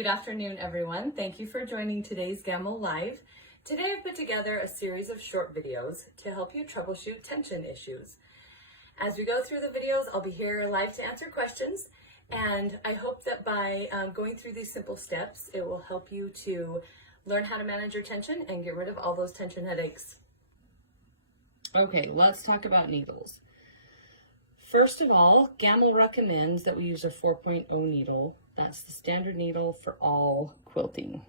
Good afternoon, everyone. Thank you for joining today's Gamble Live. Today I've put together a series of short videos to help you troubleshoot tension issues. As we go through the videos, I'll be here live to answer questions, and I hope that by going through these simple steps, it will help you to learn how to manage your tension and get rid of all those tension headaches. Okay, let's talk about needles. First of all, Gamble recommends that we use a 4.0 needle. That's the standard needle for all quilting.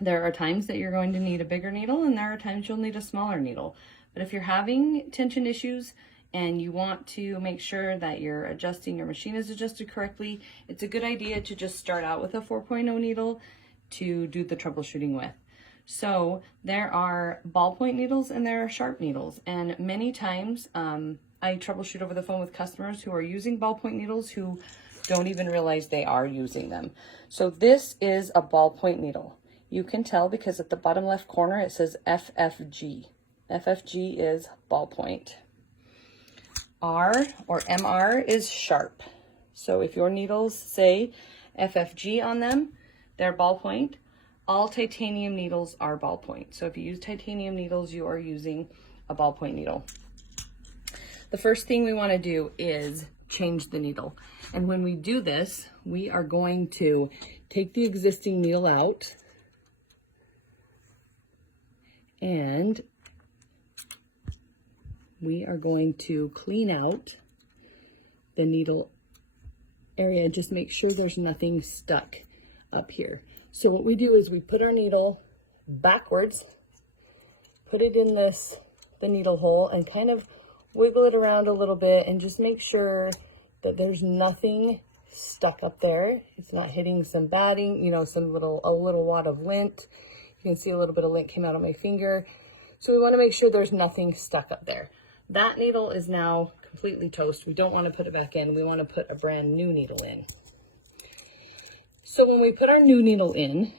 There are times that you're going to need a bigger needle, and there are times you'll need a smaller needle. But if you're having tension issues and you want to make sure that your machine is adjusted correctly, it's a good idea to just start out with a 4.0 needle to do the troubleshooting with. So there are ballpoint needles and there are sharp needles, and many times I troubleshoot over the phone with customers who are using ballpoint needles who don't even realize they are using them. So this is a ballpoint needle. You can tell because at the bottom left corner it says FFG. FFG is ballpoint. R or MR is sharp. So if your needles say FFG on them, they're ballpoint. All titanium needles are ballpoint. So if you use titanium needles, you are using a ballpoint needle. The first thing we want to do is change the needle. And when we do this, we are going to take the existing needle out and we are going to clean out the needle area. Just make sure there's nothing stuck up here. So what we do is we put our needle backwards, put it in the needle hole, and kind of wiggle it around a little bit and just make sure that there's nothing stuck up there. It's not hitting some batting, a little wad of lint. You can see a little bit of lint came out of my finger. So we want to make sure there's nothing stuck up there. That needle is now completely toast. We don't want to put it back in. We want to put a brand new needle in. So when we put our new needle in,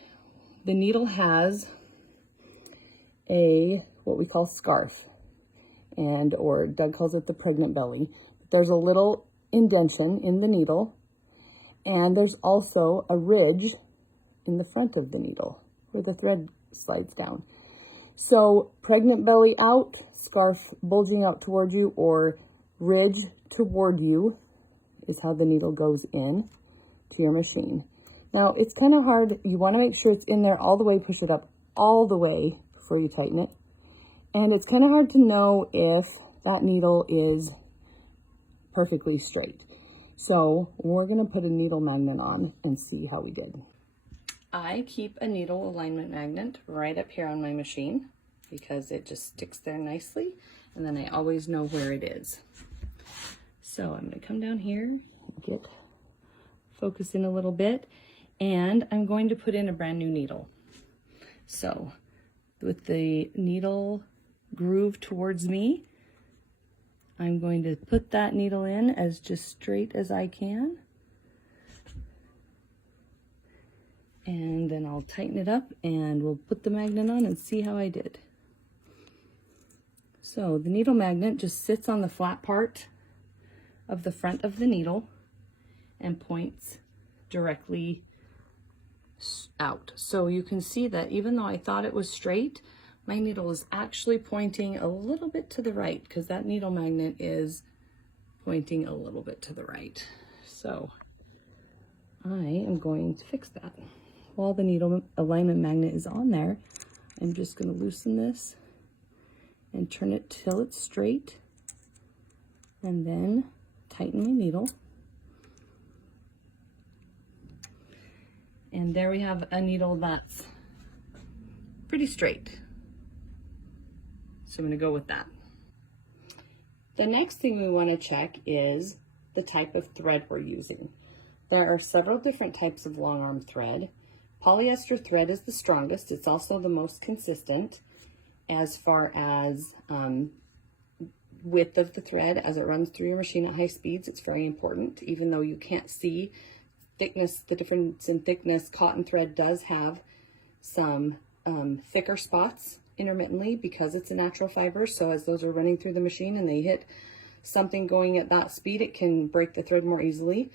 the needle has what we call scarf, or Doug calls it the pregnant belly. There's a little indentation in the needle, and there's also a ridge in the front of the needle where the thread slides down. So pregnant belly out, scarf bulging out toward you, or ridge toward you is how the needle goes in to your machine. Now it's kind of hard. You want to make sure it's in there all the way, push it up all the way before you tighten it. And it's kind of hard to know if that needle is perfectly straight. So we're going to put a needle magnet on and see how we did. I keep a needle alignment magnet right up here on my machine because it just sticks there nicely, and then I always know where it is. So I'm going to come down here, focus in a little bit, and I'm going to put in a brand new needle. So with the needle groove towards me, I'm going to put that needle in as just straight as I can. And then I'll tighten it up and we'll put the magnet on and see how I did. So the needle magnet just sits on the flat part of the front of the needle and points directly out. So you can see that even though I thought it was straight, my needle is actually pointing a little bit to the right because that needle magnet is pointing a little bit to the right. So I am going to fix that. While the needle alignment magnet is on there, I'm just going to loosen this and turn it till it's straight, and then tighten my needle. And there we have a needle that's pretty straight. So I'm going to go with that. The next thing we want to check is the type of thread we're using. There are several different types of long arm thread. Polyester thread is the strongest. It's also the most consistent as far as width of the thread as it runs through your machine at high speeds. It's very important. Even though you can't see thickness, the difference in thickness, cotton thread does have some thicker spots intermittently because it's a natural fiber. So as those are running through the machine and they hit something going at that speed, it can break the thread more easily.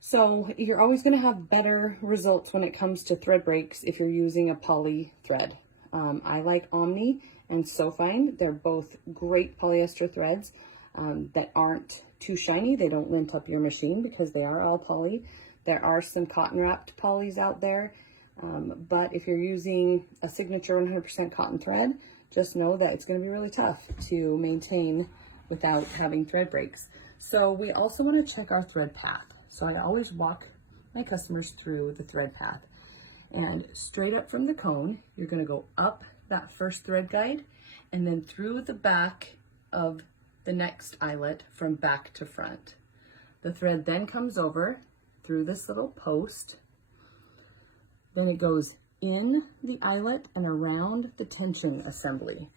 So you're always going to have better results when it comes to thread breaks if you're using a poly thread. I like Omni and SoFine. They're both great polyester threads that aren't too shiny. They don't lint up your machine because they are all poly. There are some cotton wrapped polys out there, but if you're using a signature 100% cotton thread, just know that it's going to be really tough to maintain without having thread breaks. So we also want to check our thread path. So I always walk my customers through the thread path, and straight up from the cone, you're going to go up that first thread guide and then through the back of the next eyelet from back to front. The thread then comes over through this little post, then it goes in the eyelet and around the tension assembly.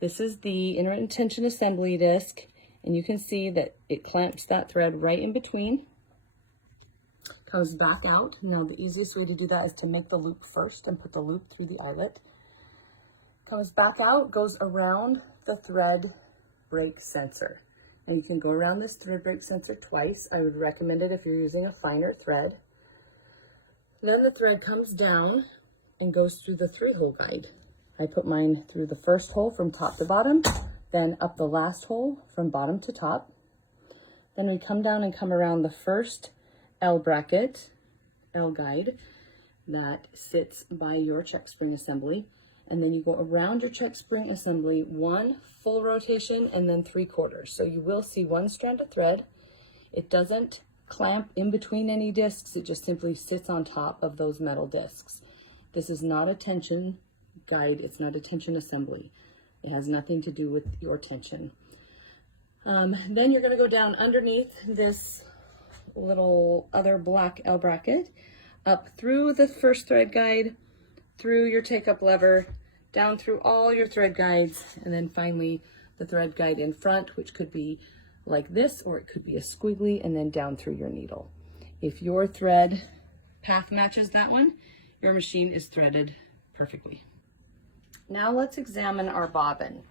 This is the intermittent tension assembly disc, and you can see that it clamps that thread right in between. Comes back out. Now the easiest way to do that is to make the loop first and put the loop through the eyelet. Comes back out, goes around the thread break sensor. And you can go around this thread break sensor twice. I would recommend it if you're using a finer thread. Then the thread comes down and goes through the 3-hole guide. I put mine through the first hole from top to bottom, then up the last hole from bottom to top. Then we come down and come around the first L bracket, L guide that sits by your check spring assembly. And then you go around your check spring assembly 1 full rotation and then 3/4. So you will see 1 strand of thread. It doesn't clamp in between any discs. It just simply sits on top of those metal discs. This is not a tension guide. It's not a tension assembly. It has nothing to do with your tension. Then you're going to go down underneath this little other black L bracket, up through the first thread guide, through your take-up lever, down through all your thread guides, and then finally the thread guide in front, which could be like this, or it could be a squiggly, and then down through your needle. If your thread path matches that one, your machine is threaded perfectly. Now let's examine our bobbin.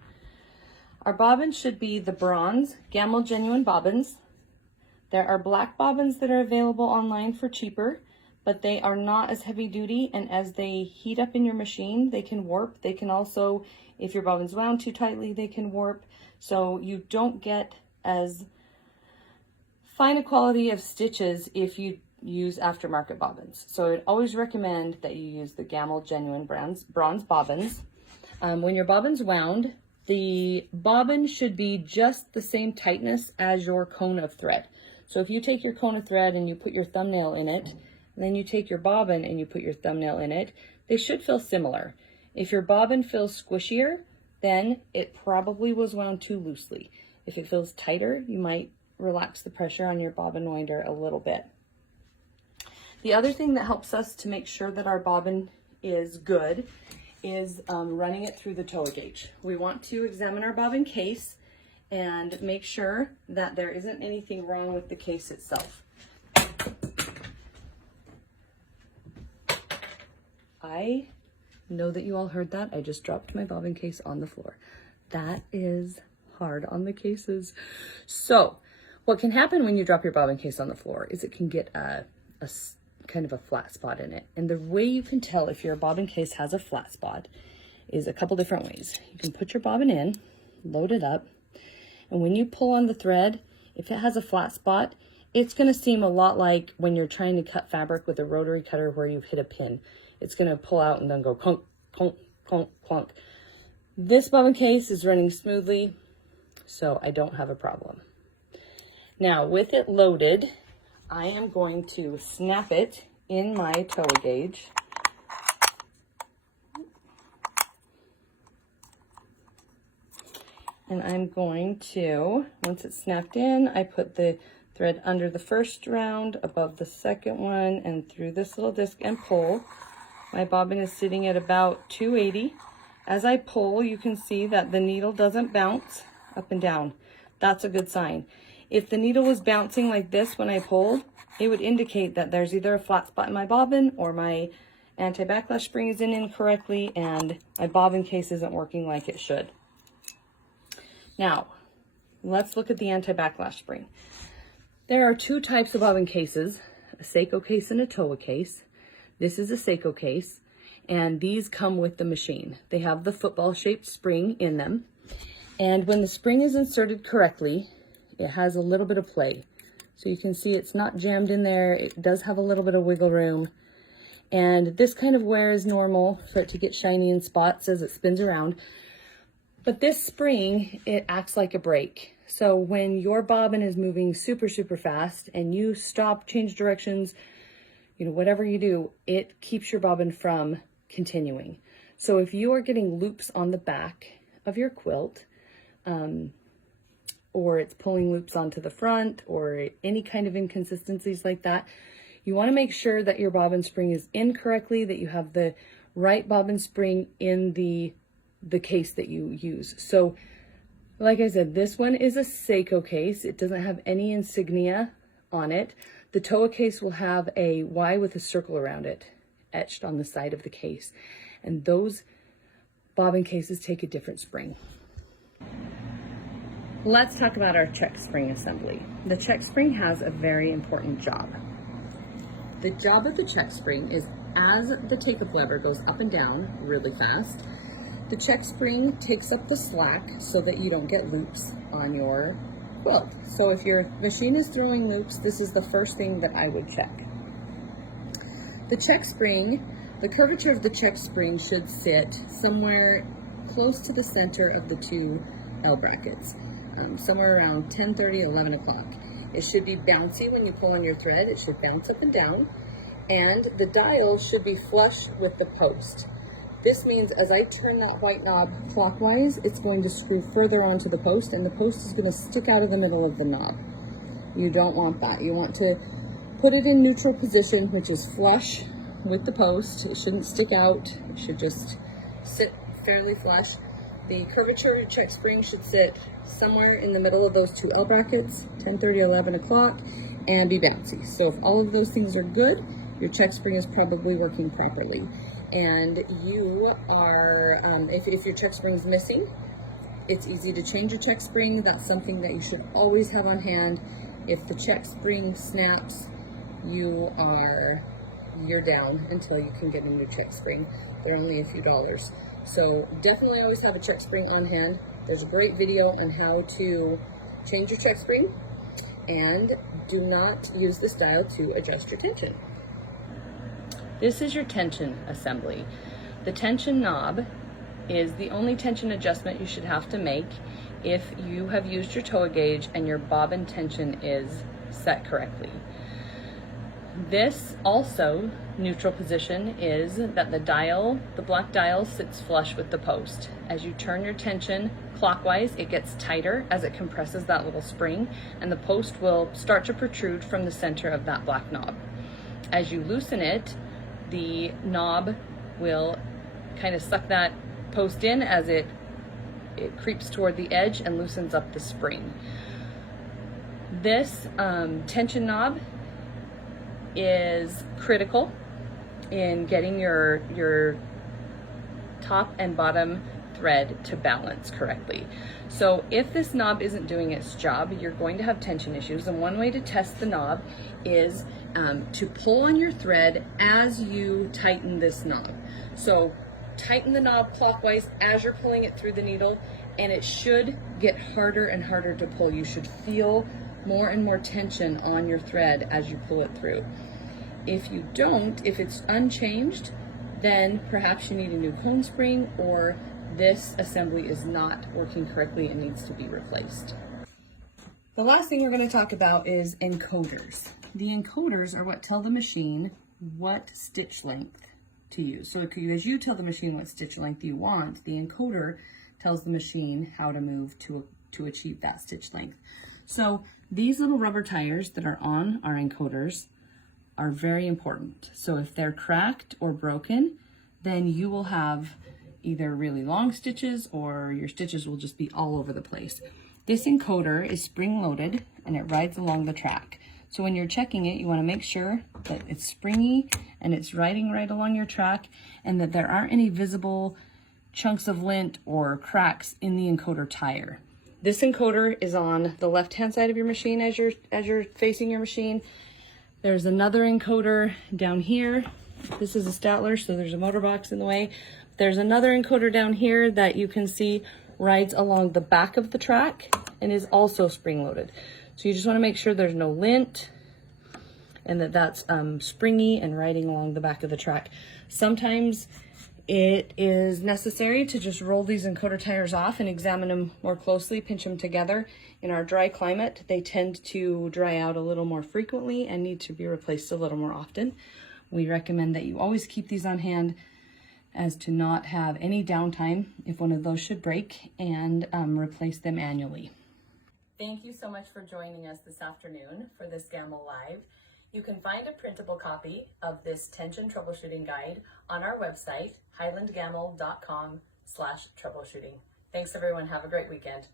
Our bobbin should be the bronze Gamble Genuine bobbins. There are black bobbins that are available online for cheaper, but they are not as heavy duty, and as they heat up in your machine, they can warp. They can also, if your bobbin's wound too tightly, they can warp. So you don't get as fine a quality of stitches if you use aftermarket bobbins. So I'd always recommend that you use the Gamble Genuine bronze bobbins. When your bobbin's wound, the bobbin should be just the same tightness as your cone of thread. So if you take your cone of thread and you put your thumbnail in it, and then you take your bobbin and you put your thumbnail in it, they should feel similar. If your bobbin feels squishier, then it probably was wound too loosely. If it feels tighter, you might relax the pressure on your bobbin winder a little bit. The other thing that helps us to make sure that our bobbin is good is running it through the tow gauge. We want to examine our bobbin case and make sure that there isn't anything wrong with the case itself. I know that you all heard that. I just dropped my bobbin case on the floor. That is hard on the cases. So what can happen when you drop your bobbin case on the floor is it can get a kind of a flat spot in it. And the way you can tell if your bobbin case has a flat spot is a couple different ways. You can put your bobbin in, load it up, and when you pull on the thread, if it has a flat spot, it's going to seem a lot like when you're trying to cut fabric with a rotary cutter where you've hit a pin. It's going to pull out and then go clunk, clunk, clunk, clunk. This bobbin case is running smoothly, so I don't have a problem. Now, with it loaded, I am going to snap it in my tow gauge. And I'm going to, once it's snapped in, I put the thread under the first round, above the second one, and through this little disc and pull. My bobbin is sitting at about 280. As I pull, you can see that the needle doesn't bounce up and down. That's a good sign. If the needle was bouncing like this when I pulled, it would indicate that there's either a flat spot in my bobbin or my anti-backlash spring is in incorrectly and my bobbin case isn't working like it should. Now, let's look at the anti-backlash spring. There are 2 types of bobbin cases. a Seiko case and a Toa case. This is a Seiko case, and these come with the machine. They have the football-shaped spring in them, and when the spring is inserted correctly, it has a little bit of play. So you can see it's not jammed in there. It does have a little bit of wiggle room. And this kind of wear is normal for it to get shiny in spots as it spins around. But this spring, it acts like a brake. So when your bobbin is moving super, super fast and you stop, change directions, you know, whatever you do, it keeps your bobbin from continuing. So if you are getting loops on the back of your quilt, or it's pulling loops onto the front, or any kind of inconsistencies like that, you want to make sure that your bobbin spring is in correctly, that you have the right bobbin spring in the case that you use. So like I said, this one is a Seiko case. It doesn't have any insignia on it. The Toa case will have a Y with a circle around it etched on the side of the case. And those bobbin cases take a different spring. Let's talk about our check spring assembly. The check spring has a very important job. The job of the check spring is, as the take-up lever goes up and down really fast, the check spring takes up the slack so that you don't get loops on your quilt. So if your machine is throwing loops, this is the first thing that I would check. The check spring, the curvature of the check spring should sit somewhere close to the center of the two L brackets, somewhere around 10:30, 11 o'clock. It should be bouncy when you pull on your thread. It should bounce up and down, and the dial should be flush with the post. This means as I turn that white knob clockwise, it's going to screw further onto the post, and the post is going to stick out of the middle of the knob. You don't want that. You want to put it in neutral position, which is flush with the post. It shouldn't stick out. It should just sit fairly flush. The curvature of your check spring should sit somewhere in the middle of those two L brackets, 10:30, 11 o'clock, and be bouncy. So if all of those things are good, your check spring is probably working properly. And you are, if your check spring is missing, it's easy to change your check spring. That's something that you should always have on hand. If the check spring snaps, you're down until you can get a new check spring. They're only a few dollars. So definitely always have a check spring on hand. There's a great video on how to change your check spring, and do not use this dial to adjust your tension. This is your tension assembly. The tension knob is the only tension adjustment you should have to make if you have used your Toa gauge and your bobbin tension is set correctly. This also, neutral position, is that the dial, the black dial, sits flush with the post. As you turn your tension clockwise, it gets tighter as it compresses that little spring, and the post will start to protrude from the center of that black knob. As you loosen it, the knob will kind of suck that post in as it creeps toward the edge and loosens up the spring. This tension knob is critical in getting your top and bottom thread to balance correctly. So if this knob isn't doing its job, you're going to have tension issues, and one way to test the knob is to pull on your thread as you tighten this knob. So tighten the knob clockwise as you're pulling it through the needle, and it should get harder and harder to pull. You should feel more and more tension on your thread as you pull it through. If you don't, if it's unchanged, then perhaps you need a new cone spring, or this assembly is not working correctly and needs to be replaced. The last thing we're going to talk about is encoders. The encoders are what tell the machine what stitch length to use. So as you tell the machine what stitch length you want, the encoder tells the machine how to move to achieve that stitch length. So these little rubber tires that are on our encoders are very important. So if they're cracked or broken, then you will have either really long stitches, or your stitches will just be all over the place. This encoder is spring-loaded and it rides along the track. So when you're checking it, you want to make sure that it's springy and it's riding right along your track, and that there aren't any visible chunks of lint or cracks in the encoder tire. This encoder is on the left-hand side of your machine as you're facing your machine. There's another encoder down here. This is a Statler, so there's a motor box in the way. There's another encoder down here that you can see rides along the back of the track and is also spring-loaded. So you just want to make sure there's no lint and that's springy and riding along the back of the track. Sometimes it is necessary to just roll these encoder tires off and examine them more closely, pinch them together. In our dry climate, they tend to dry out a little more frequently and need to be replaced a little more often. We recommend that you always keep these on hand as to not have any downtime if one of those should break, and replace them annually. Thank you so much for joining us this afternoon for this Gamble Live. You can find a printable copy of this tension troubleshooting guide on our website, highlandgamble.com/troubleshooting. Thanks everyone, have a great weekend.